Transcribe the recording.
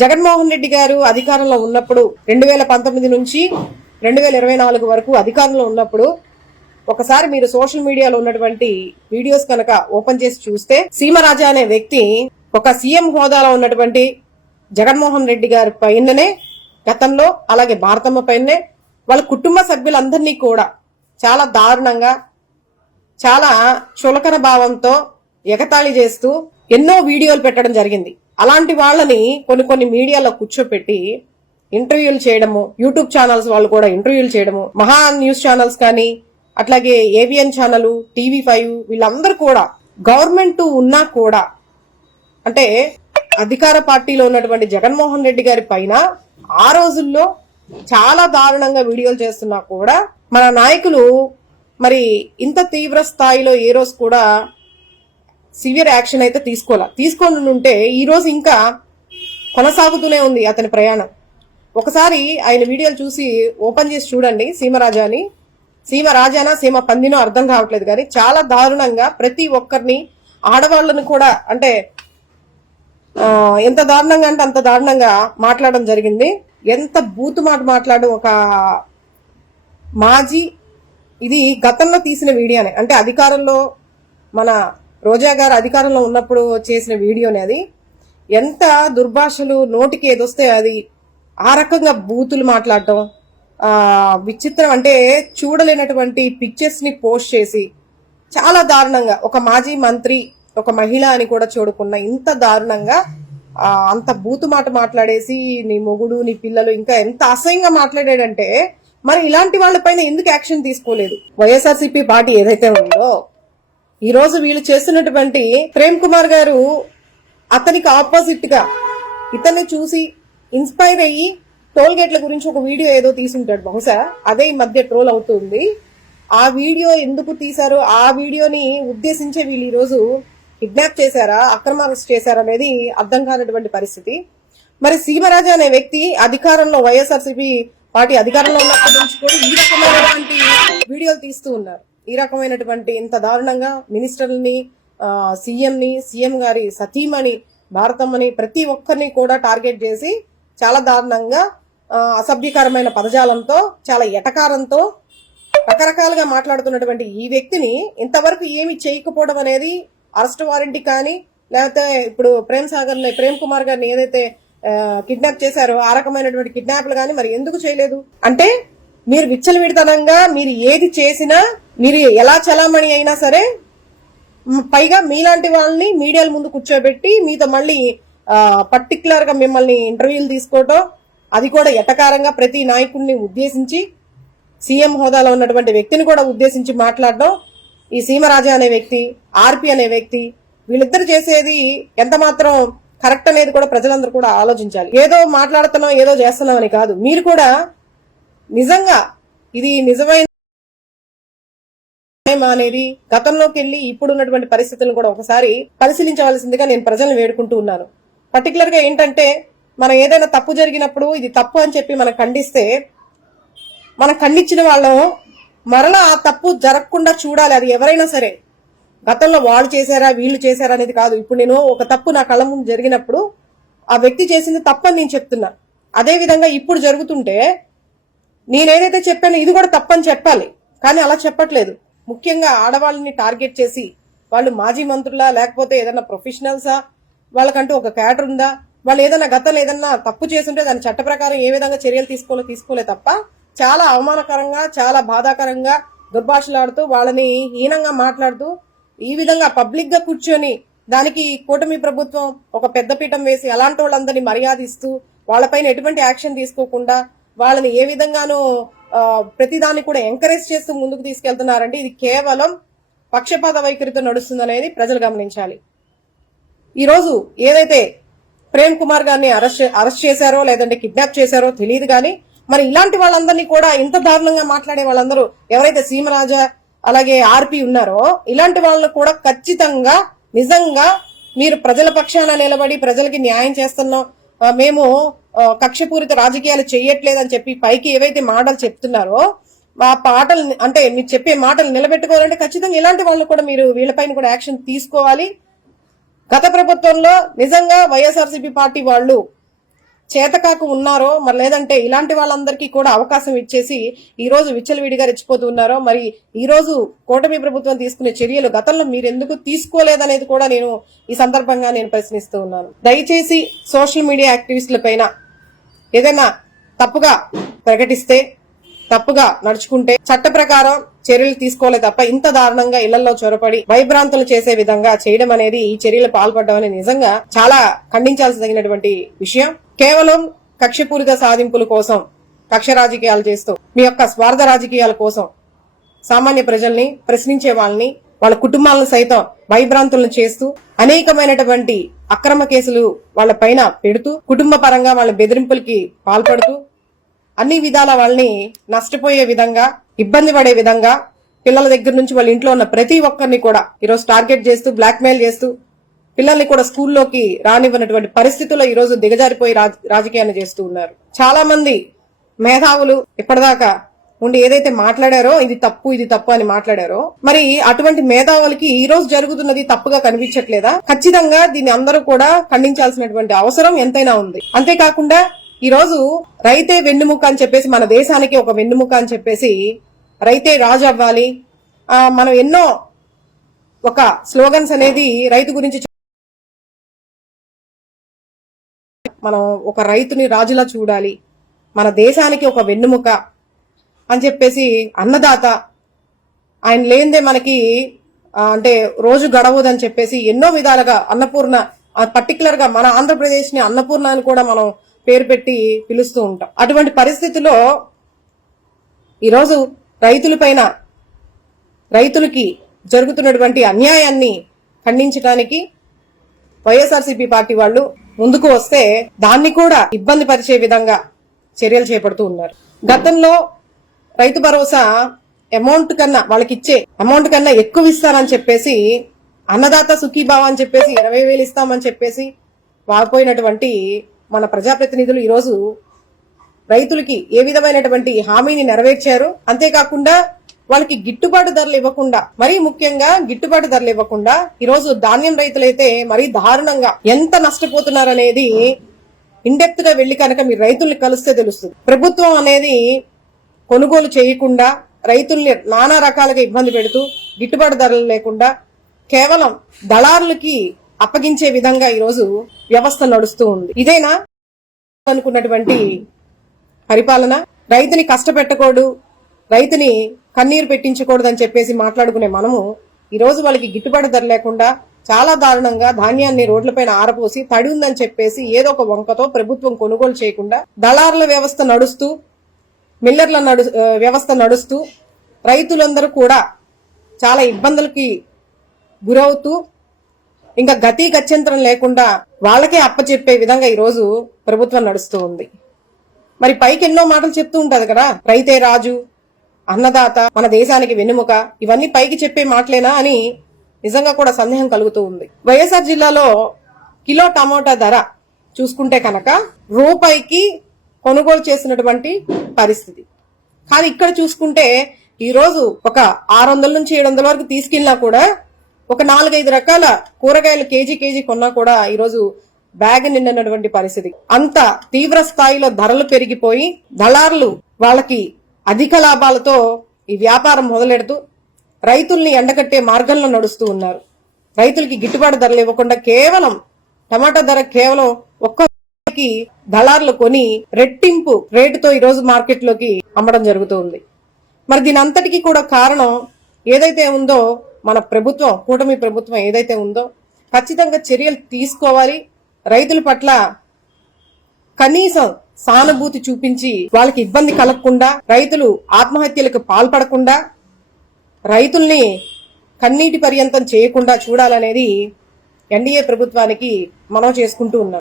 జగన్మోహన్ రెడ్డి గారు అధికారంలో ఉన్నప్పుడు 2019 నుంచి 2024 వరకు అధికారంలో ఉన్నప్పుడు ఒకసారి మీరు సోషల్ మీడియాలో ఉన్నటువంటి వీడియోస్ కనుక ఓపెన్ చేసి చూస్తే సీమరాజా అనే వ్యక్తి ఒక సీఎం హోదాలో ఉన్నటువంటి జగన్మోహన్ రెడ్డి గారి పైననే గతంలో అలాగే భారతమ్మ పైనే వాళ్ళ కుటుంబ సభ్యులందరినీ కూడా చాలా దారుణంగా చాలా చులకన భావంతో ఎగతాళి చేస్తూ ఎన్నో వీడియోలు పెట్టడం జరిగింది. అలాంటి వాళ్ళని కొన్ని మీడియాలో కూర్చోపెట్టి ఇంటర్వ్యూలు చేయడము, యూట్యూబ్ ఛానల్స్ వాళ్ళు కూడా ఇంటర్వ్యూలు చేయడము, మహా న్యూస్ ఛానల్స్ కానీ అట్లాగే ఏవిఎన్ ఛానల్, TV5 వీళ్ళందరూ కూడా గవర్నమెంట్ ఉన్నా కూడా అంటే అధికార పార్టీలో ఉన్నటువంటి జగన్మోహన్ రెడ్డి గారి పైన ఆ రోజుల్లో చాలా దారుణంగా వీడియోలు చేస్తున్నా కూడా మన నాయకులు మరి ఇంత తీవ్ర స్థాయిలో ఏ రోజు కూడా సివియర్ యాక్షన్ అయితే తీసుకొని ఉంటే ఈ రోజు ఇంకా కొనసాగుతూనే ఉంది అతని ప్రయాణం. ఒకసారి ఆయన వీడియోలు చూసి ఓపెన్ చేసి చూడండి. సీమరాజానా సీమ పందినో అర్థం కావట్లేదు కానీ చాలా దారుణంగా ప్రతి ఒక్కరిని ఆడవాళ్ళను కూడా అంటే ఎంత దారుణంగా అంటే అంత దారుణంగా మాట్లాడడం జరిగింది. ఎంత బూతు మాట మాట్లాడడం ఒక మాజీ ఇది గతంలో తీసిన వీడియోనే అంటే అధికారంలో మన రోజా గారు అధికారంలో ఉన్నప్పుడు చేసిన వీడియోనే అది. ఎంత దుర్భాషలు నోటికి ఏదొస్తే అది ఆ రకంగా బూతులు మాట్లాడటం విచిత్రం అంటే చూడలేనటువంటి పిక్చర్స్ ని పోస్ట్ చేసి చాలా దారుణంగా ఒక మాజీ మంత్రి ఒక మహిళ అని కూడా చూడకున్న ఇంత దారుణంగా అంత బూతు మాట మాట్లాడేసి నీ మొగుడు నీ పిల్లలు ఇంకా ఎంత అసహ్యంగా మాట్లాడాడంటే మరి ఇలాంటి వాళ్ళపైన ఎందుకు యాక్షన్ తీసుకోలేదు? వైఎస్ఆర్సీపీ పార్టీ ఏదైతే ఉందో ఈ రోజు వీళ్ళు చేస్తున్నటువంటి ప్రేమ్ కుమార్ గారు అతనికి ఆపోజిట్ గా ఇతన్ని చూసి ఇన్స్పైర్ అయ్యి టోల్ గేట్ల గురించి ఒక వీడియో ఏదో తీసుంటాడు బహుశా అదే ఈ మధ్య ట్రోల్ అవుతుంది. ఆ వీడియో ఎందుకు తీశారు, ఆ వీడియోని ఉద్దేశించే వీళ్ళు ఈ రోజు కిడ్నాప్ చేశారా అక్రమ అరెస్ట్ చేశారా అనేది అర్థం కానటువంటి పరిస్థితి. మరి సీమరాజా అనే వ్యక్తి అధికారంలో వైఎస్ఆర్సీపీ పార్టీ అధికారంలో ఉన్నప్పటి నుంచి కూడా ఈ రకమైనటువంటి వీడియోలు తీస్తూ ఉన్నారు. ఈ రకమైనటువంటి ఇంత దారుణంగా మినిస్టర్ని సీఎం గారి సతీమణి భారతమ్మని ప్రతి ఒక్కరిని కూడా టార్గెట్ చేసి చాలా దారుణంగా అసభ్యకరమైన పదజాలంతో చాలా ఎటకారంతో రకరకాలుగా మాట్లాడుతున్నటువంటి ఈ వ్యక్తిని ఇంతవరకు ఏమి చేయకపోవడం అనేది అరెస్ట్ వారెంట్ కానీ లేకపోతే ఇప్పుడు ప్రేమ్ కుమార్ గారిని ఏదైతే కిడ్నాప్ చేశారో ఆ రకమైనటువంటి కిడ్నాప్లు కానీ మరి ఎందుకు చేయలేదు? అంటే మీరు విచ్చలవిడితనంగా మీరు ఏది చేసినా మీరు ఎలా చలామణి అయినా సరే పైగా మీలాంటి వాళ్ళని మీడియాల ముందు కూర్చోబెట్టి మీతో మళ్ళీ పర్టికులర్ గా మిమ్మల్ని ఇంటర్వ్యూలు తీసుకోవటం అది కూడా ఎటకారంగా ప్రతి నాయకుడిని ఉద్దేశించి సీఎం హోదాలో ఉన్నటువంటి వ్యక్తిని కూడా ఉద్దేశించి మాట్లాడడం ఈ సీమరాజా అనే వ్యక్తి ఆర్పి అనే వ్యక్తి వీళ్ళిద్దరు చేసేది ఎంత మాత్రం కరెక్ట్ అనేది కూడా ప్రజలందరూ కూడా ఆలోచించాలి. ఏదో మాట్లాడుతున్నాం ఏదో చేస్తున్నాం అని కాదు, మీరు కూడా నిజంగా ఇది నిజమైన అనేది గతంలోకి వెళ్లి ఇప్పుడున్నటువంటి పరిస్థితులను కూడా ఒకసారి పరిశీలించవలసిందిగా నేను ప్రజలను వేడుకుంటూ ఉన్నాను. పర్టికులర్ గా ఏంటంటే మనం ఏదైనా తప్పు జరిగినప్పుడు ఇది తప్పు అని చెప్పి మనం ఖండిస్తే మనం ఖండించిన వాళ్ళం మరలా ఆ తప్పు జరగకుండా చూడాలి. అది ఎవరైనా సరే గతంలో వాళ్ళు చేశారా వీళ్ళు చేశారా అనేది కాదు. ఇప్పుడు నేను ఒక తప్పు నా కళ్ళ ముందు జరిగినప్పుడు ఆ వ్యక్తి చేసింది తప్పని నేను చెప్తున్నా. అదే విధంగా ఇప్పుడు జరుగుతుంటే నేనేదైతే చెప్పానో ఇది కూడా తప్పని చెప్పాలి, కానీ అలా చెప్పట్లేదు. ముఖ్యంగా ఆడవాళ్ళని టార్గెట్ చేసి వాళ్ళు మాజీ మంత్రులా లేకపోతే ఏదైనా ప్రొఫెషనల్సా, వాళ్ళకంటూ ఒక క్యాడర్ ఉందా, వాళ్ళు ఏదైనా గతంలో ఏదైనా తప్పు చేస్తుంటే దాని చట్ట ప్రకారం ఏ విధంగా చర్యలు తీసుకోలే తప్ప చాలా అవమానకరంగా చాలా బాధాకరంగా దుర్భాషలాడుతూ వాళ్ళని హీనంగా మాట్లాడుతూ ఈ విధంగా పబ్లిక్ గా కూర్చొని దానికి కూటమి ప్రభుత్వం ఒక పెద్ద పీఠం వేసి అలాంటి వాళ్ళందరినీ మర్యాదిస్తూ వాళ్ళపైన ఎటువంటి యాక్షన్ తీసుకోకుండా వాళ్ళని ఏ విధంగానూ ప్రతిదాన్ని కూడా ఎంకరేజ్ చేస్తూ ముందుకు తీసుకెళ్తున్నారంటే ఇది కేవలం పక్షపాత వైఖరితో నడుస్తుందనేది ప్రజలు గమనించాలి. ఈ రోజు ఏదైతే ప్రేమ్ కుమార్ గారిని అరెస్ట్ చేశారో లేదంటే కిడ్నాప్ చేశారో తెలియదు కానీ మరి ఇలాంటి వాళ్ళందరినీ కూడా ఇంత దారుణంగా మాట్లాడే వాళ్ళందరూ ఎవరైతే సీమరాజా అలాగే ఆర్పి ఉన్నారో ఇలాంటి వాళ్ళని కూడా ఖచ్చితంగా నిజంగా మీరు ప్రజల పక్షాన నిలబడి ప్రజలకి న్యాయం చేస్తున్నాం, మేము కక్షపూరిత రాజకీయాలు చేయట్లేదని చెప్పి పైకి ఏవైతే మాటలు చెప్తున్నారో ఆ పాటలు అంటే మీరు చెప్పే మాటలు నిలబెట్టుకోవాలంటే ఖచ్చితంగా ఇలాంటి వాళ్ళు కూడా మీరు వీళ్ళపైన కూడా యాక్షన్ తీసుకోవాలి. గత ప్రభుత్వంలో నిజంగా వైఎస్ఆర్సీపీ పార్టీ వాళ్ళు చేతకాక ఉన్నారో, మరి లేదంటే ఇలాంటి వాళ్ళందరికీ కూడా అవకాశం ఇచ్చేసి ఈ రోజు విచ్చలవిడిగా రెచ్చిపోతూ ఉన్నారో, మరి ఈ రోజు కూటమి ప్రభుత్వం తీసుకునే చర్యలు గతంలో మీరు ఎందుకు తీసుకోలేదనేది కూడా నేను ఈ సందర్భంగా నేను ప్రశ్నిస్తూ ఉన్నాను. దయచేసి సోషల్ మీడియా యాక్టివిస్టుల పైన ఏదైనా తప్పుగా ప్రకటిస్తే, తప్పుగా నడుచుకుంటే చట్ట ప్రకారం చర్యలు తీసుకోలే తప్ప ఇంత దారుణంగా ఇళ్లలో చొరపడి భయభ్రాంతులు చేసే విధంగా చేయడం అనేది, ఈ చర్యలు పాల్పడడం అనేది నిజంగా చాలా ఖండించాల్సినటువంటి విషయం. కేవలం కక్షపూరిత సాధింపుల కోసం కక్ష రాజకీయాలు చేస్తూ, మీ యొక్క స్వార్థ రాజకీయాల కోసం సామాన్య ప్రజల్ని, ప్రశ్నించే వాళ్ళని, వాళ్ళ కుటుంబాలను సైతం భయభ్రాంతులను చేస్తూ అనేకమైనటువంటి అక్రమ కేసులు వాళ్ళ పైన పెడుతూ, కుటుంబ పరంగా వాళ్ళ బెదిరింపులకి పాల్పడుతూ, అన్ని విధాల వాళ్ళని నష్టపోయే విధంగా, ఇబ్బంది పడే విధంగా, పిల్లల దగ్గర నుంచి వాళ్ళ ఇంట్లో ఉన్న ప్రతి ఒక్కరిని కూడా ఈరోజు టార్గెట్ చేస్తూ, బ్లాక్ మెయిల్ చేస్తూ, పిల్లల్ని కూడా స్కూల్లోకి రానివ్వనటువంటి పరిస్థితుల్లో ఈ రోజు దిగజారిపోయి రాజకీయాన్ని చేస్తూ ఉన్నారు. చాలా మంది మేధావులు ఇప్పటిదాకా ఉండి ఏదైతే మాట్లాడారో ఇది తప్పు, ఇది తప్పు అని మాట్లాడారో, మరి అటువంటి మేధావులకి ఈ రోజు జరుగుతున్నది తప్పుగా కనిపించట్లేదా? ఖచ్చితంగా దీన్ని అందరూ కూడా ఖండించాల్సినటువంటి అవసరం ఎంతైనా ఉంది. అంతేకాకుండా ఈ రోజు రైతే వెన్నుముక అని చెప్పేసి, మన దేశానికి ఒక వెన్నుముక అని చెప్పేసి, రైతే రాజు అవ్వాలి, మనం ఎన్నో ఒక స్లోగన్స్ అనేది రైతు గురించి, మనం ఒక రైతుని రాజులా చూడాలి, మన దేశానికి ఒక వెన్నుముక అని చెప్పేసి, అన్నదాత, ఆయన లేనిదే మనకి అంటే రోజు గడవదని చెప్పేసి ఎన్నో విధాలుగా అన్నపూర్ణ, పర్టికులర్ గా మన ఆంధ్రప్రదేశ్ ని అన్నపూర్ణ అని కూడా మనం పేరు పెట్టి పిలుస్తూ ఉంటాం. అటువంటి పరిస్థితిలో ఈరోజు రైతులపైన, రైతులకి జరుగుతున్నటువంటి అన్యాయాన్ని ఖండించడానికి వైఎస్ఆర్సీపీ పార్టీ వాళ్ళు ముందుకు వస్తే దాన్ని కూడా ఇబ్బంది పరిచే విధంగా చర్యలు చేపడుతూ ఉన్నారు. గతంలో రైతు భరోసా అమౌంట్ కన్నా, వాళ్ళకి ఇచ్చే అమౌంట్ కన్నా ఎక్కువ ఇస్తారని చెప్పేసి, అన్నదాత సుఖీభావ అని చెప్పేసి 20,000 ఇస్తామని చెప్పేసి వాపోయినటువంటి మన ప్రజాప్రతినిధులు ఈరోజు రైతులకి ఏ విధమైనటువంటి హామీని నెరవేర్చారు. అంతేకాకుండా వాళ్ళకి గిట్టుబాటు ధరలు ఇవ్వకుండా, మరీ ముఖ్యంగా గిట్టుబాటు ధరలు ఇవ్వకుండా ఈరోజు ధాన్యం రైతులైతే మరీ దారుణంగా ఎంత నష్టపోతున్నారనేది ఇండెప్త్ గా వెళ్లి కనుక మీరు రైతుల్ని కలిస్తే తెలుస్తుంది. ప్రభుత్వం అనేది కొనుగోలు చేయకుండా రైతుల్ని నానా రకాలుగా ఇబ్బంది పెడుతూ, గిట్టుబాటు ధరలు లేకుండా కేవలం దళారులకి అప్పగించే విధంగా ఈరోజు వ్యవస్థ నడుస్తూ ఉంది. ఇదేనా అనుకున్నటువంటి పరిపాలన? రైతుని కష్టపెట్టకూడదు, రైతుని కన్నీరు పెట్టించకూడదు అని చెప్పేసి మాట్లాడుకునే మనము ఈరోజు వాళ్ళకి గిట్టుబాటు ధర లేకుండా చాలా దారుణంగా ధాన్యాన్ని రోడ్లపైన ఆరపోసి, తడి ఉందని చెప్పేసి ఏదో ఒక వంకతో ప్రభుత్వం కొనుగోలు చేయకుండా దళారుల వ్యవస్థ నడుస్తూ, మిల్లర్ల వ్యవస్థ నడుస్తూ, రైతులందరూ కూడా చాలా ఇబ్బందులకి గురవుతూ, ఇంకా గతి గత్యంతరం లేకుండా వాళ్ళకే అప్పచెప్పే విధంగా ఈరోజు ప్రభుత్వం నడుస్తూ ఉంది. మరి పైకి ఎన్నో మాటలు చెప్తూ ఉంటది కదా, రైతే రాజు, అన్నదాత, మన దేశానికి వెన్నుముక, ఇవన్నీ పైకి చెప్పే మాటలేనా అని నిజంగా కూడా సందేహం కలుగుతూ ఉంది. వైఎస్ఆర్ జిల్లాలో కిలో టమోటా ధర చూసుకుంటే కనుక రూపాయికి కొనుగోలు చేసినటువంటి పరిస్థితి. కానీ ఇక్కడ చూసుకుంటే ఈ రోజు ఒక 600 నుంచి 700 వరకు తీసుకెళ్లినా కూడా, ఒక 4-5 రకాల కూరగాయలు కేజీ కొన్నా కూడా ఈరోజు బ్యాగ్ నిండినటువంటి పరిస్థితి. అంత తీవ్ర స్థాయిలో ధరలు పెరిగిపోయి దళారులు వాళ్ళకి అధిక లాభాలతో ఈ వ్యాపారం మొదలెడుతూ రైతుల్ని ఎండకట్టే మార్గంలో నడుస్తూ ఉన్నారు. రైతులకి గిట్టుబాటు ధరలు ఇవ్వకుండా కేవలం టమాటా ధర కేవలం ఒక్కకి దళారులు కొని రెట్టింపు రేటుతో ఈ రోజు మార్కెట్లోకి అమ్మడం జరుగుతుంది. మరి దీని అంతటికీ కూడా కారణం ఏదైతే ఉందో, మన ప్రభుత్వం, కూటమి ప్రభుత్వం ఏదైతే ఉందో ఖచ్చితంగా చర్యలు తీసుకోవాలి. రైతుల పట్ల కనీసం సానుభూతి చూపించి వాళ్ళకి ఇబ్బంది కలగకుండా, రైతులు ఆత్మహత్యలకు పాల్పడకుండా, రైతుల్ని కన్నీటి పర్యంతం చేయకుండా చూడాలనేది ఎన్డీఏ ప్రభుత్వానికి మనం చేసుకుంటూ ఉన్నాం.